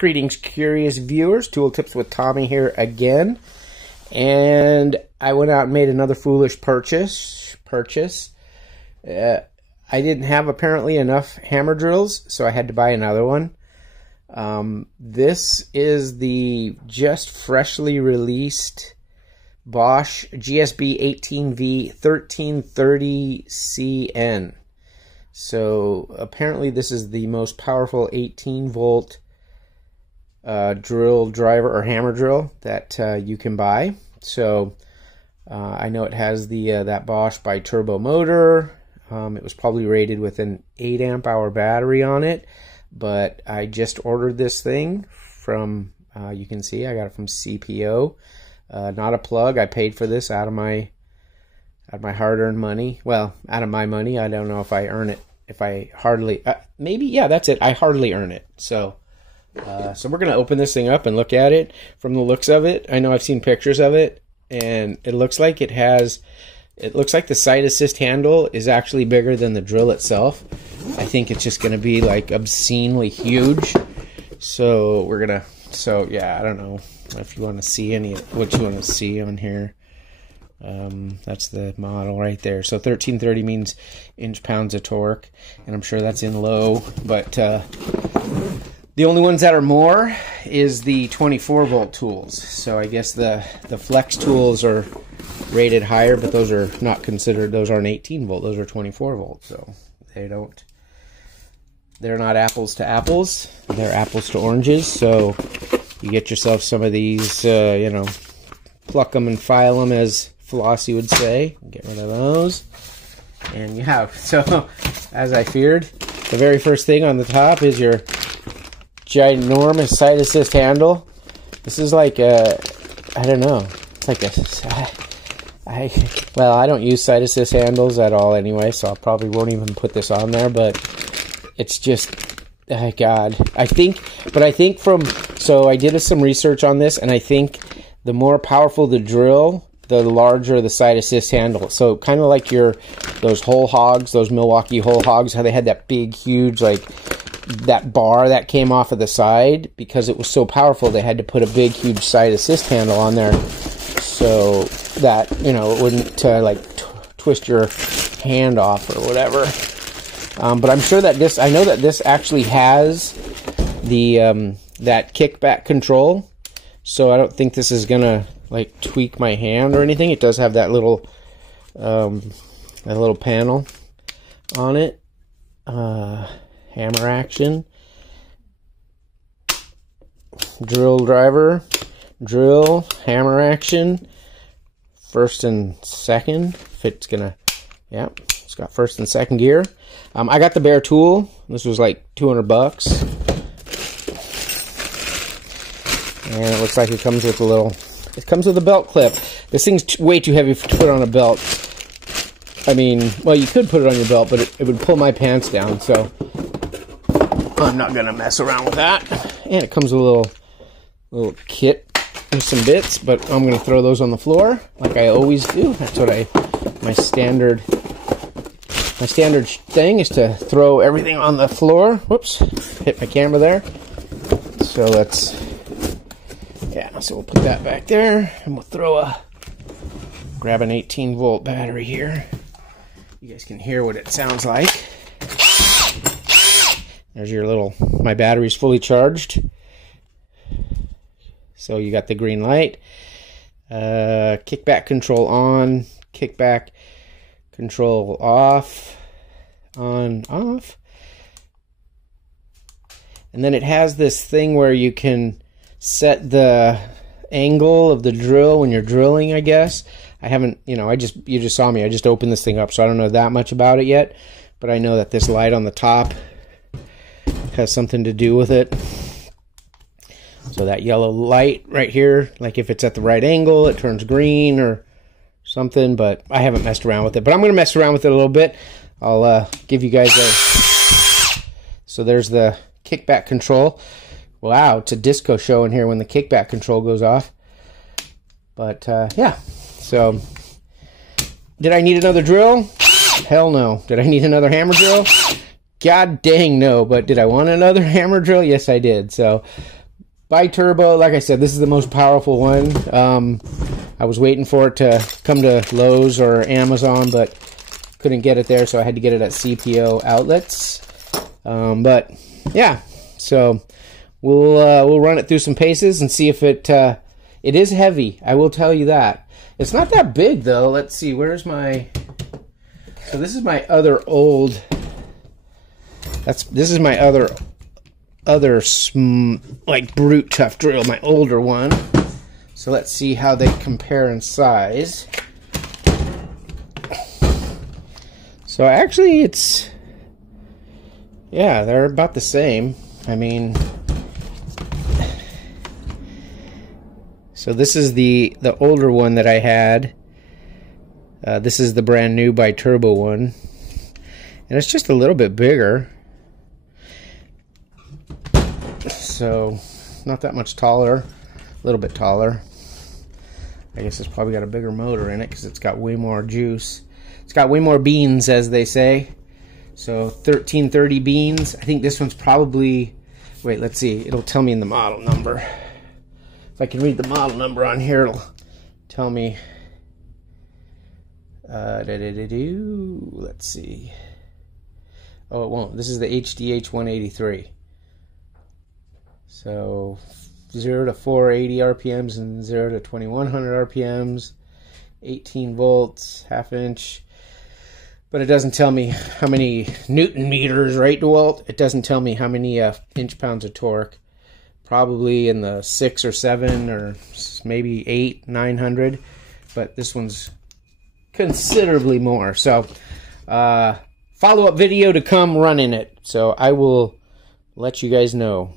Greetings, curious viewers. Tool Tips with Tommy here again. And I went out and made another foolish purchase. I didn't have apparently enough hammer drills, so I had to buy another one. This is the just freshly released Bosch GSB18V-1330CN. So apparently this is the most powerful 18-volt drill driver or hammer drill that you can buy. So I know it has the that Bosch bi-turbo motor. It was probably rated with an 8 amp hour battery on it, but I just ordered this thing from you can see I got it from CPO. Not a plug. I paid for this out of my hard-earned money. Well, out of my money. I don't know if I earn it. If I hardly maybe, yeah, that's it. I hardly earn it. So so we're gonna open this thing up and look at it. From the looks of it, I know I've seen pictures of it, and it looks like it has. It looks like the side assist handle is actually bigger than the drill itself. I think it's just gonna be like obscenely huge. So we're gonna. So yeah, I don't know if you want to see what you want to see on here. That's the model right there. So 1330 means inch-pounds of torque, and I'm sure that's in low, but the only ones that are more is the 24-volt tools. So I guess the flex tools are rated higher, but those are not considered. Those aren't 18-volt. Those are 24-volt. So they're not apples to apples. They're apples to oranges. So you get yourself some of these, you know, pluck them and file them, as Flossie would say. Get rid of those. And you have. So, as I feared, the very first thing on the top is your ginormous side assist handle. This is like a, I don't know. It's like a, well, I don't use side assist handles at all anyway, so I probably won't even put this on there, but it's just, oh God. I think from, so I did some research on this, and I think the more powerful the drill, the larger the side assist handle. So kind of like those whole hogs, those Milwaukee whole hogs, how they had that big, huge, like that bar that came off of the side. Because it was so powerful, they had to put a big, huge side assist handle on there, so that, you know, it wouldn't like twist your hand off or whatever. But I'm sure that this, I know that this actually has the that kickback control. So I don't think this is gonna like tweak my hand or anything. It does have that little panel on it. Hammer action, drill driver, drill, hammer action, first and second. If it's gonna, yeah, it's got first and second gear. I got the bare tool. This was like $200. And it looks like it comes with a little, it comes with a belt clip. This thing's way too heavy to put on a belt. I mean, well, you could put it on your belt, but it would pull my pants down, so I'm not gonna mess around with that. And it comes with a little kit with some bits, but I'm gonna throw those on the floor like I always do. That's what my standard thing is, to throw everything on the floor. Whoops, hit my camera there. So let's, yeah, so we'll put that back there, and we'll grab an 18-volt battery here. You guys can hear what it sounds like. There's your little, my battery's fully charged. So you got the green light. Kickback control on, kickback control off, on, off. And then it has this thing where you can set the angle of the drill when you're drilling, I guess. I haven't, you know, you just saw me. I just opened this thing up, so I don't know that much about it yet. But I know that this light on the top has something to do with it. So that yellow light right here, like if it's at the right angle, it turns green or something, but I haven't messed around with it. But I'm going to mess around with it a little bit. I'll give you guys so there's the kickback control. Wow, it's a disco show in here when the kickback control goes off. But yeah, so did I need another drill? Hell no. Did I need another hammer drill? God dang no. But did I want another hammer drill? Yes, I did. So Bi-turbo, like I said, this is the most powerful one. I was waiting for it to come to Lowe's or Amazon, but couldn't get it there, so I had to get it at CPO outlets. But yeah, so we'll run it through some paces and see if it is heavy. I will tell you that. It's not that big though. Let's see, where's my... So this is my other old... This is my other like brute tough drill, my older one. So let's see how they compare in size. So actually yeah, they're about the same. I mean, so this is the older one that I had. This is the brand new bi-turbo one, and it's just a little bit bigger. So not that much taller, a little bit taller. I guess it's probably got a bigger motor in it because it's got way more juice. It's got way more beans, as they say. So 1330 beans. I think this one's probably, wait, let's see. It'll tell me in the model number. If I can read the model number on here, it'll tell me. Let's see. Oh, it won't. This is the HDH 183. So 0 to 480 RPMs and 0 to 2100 RPMs, 18 volts, half inch. But it doesn't tell me how many Newton meters, right, DeWalt? It doesn't tell me how many inch-pounds of torque. Probably in the 6 or 7 or maybe 8, 900. But this one's considerably more. So follow-up video to come running it. So I will let you guys know.